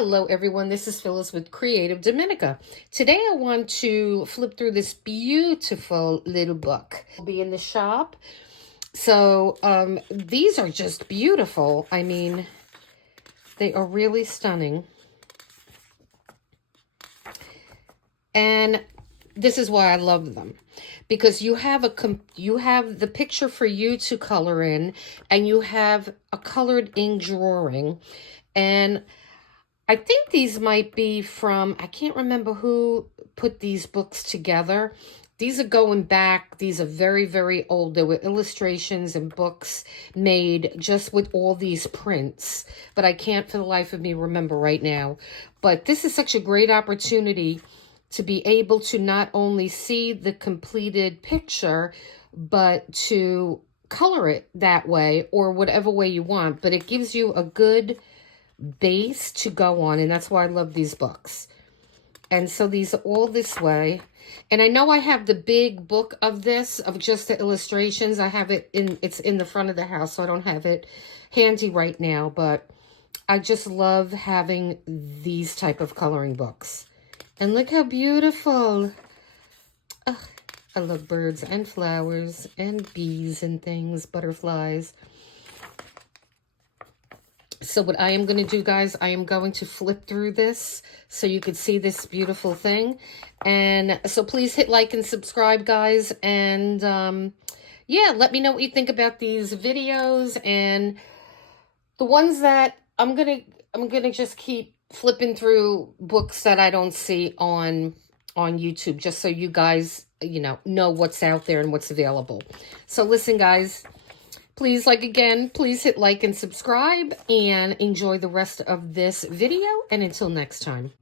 Hello everyone, this is Phyllis with CreativeDomenica. Today I want to flip through this beautiful little book. I'll be in the shop. So these are just beautiful. I mean, they are really stunning. And this is why I love them. Because you have the picture for you to color in, and you have a colored ink drawing. And I think these might be from, I can't remember who put these books together. These are going back. These are very, very old. There were illustrations and books made just with all these prints, but I can't for the life of me remember right now. But this is such a great opportunity to be able to not only see the completed picture, but to color it that way or whatever way you want. But it gives you a good base to go on, and that's why I love these books. And so these are all this way. And I know I have the big book of this, of just the illustrations. I have it it's in the front of the house, so I don't have it handy right now, but I just love having these type of coloring books. And look how beautiful. Ugh, I love birds and flowers and bees and things, butterflies. So what I am going to do, guys, I am going to flip through this so you could see this beautiful thing. And so please hit like and subscribe, guys. And yeah, let me know what you think about these videos. And the ones that I'm gonna just keep flipping through books that I don't see on YouTube, just so you guys, know what's out there and what's available. So listen, guys. Please, please hit like and subscribe and enjoy the rest of this video. And until next time.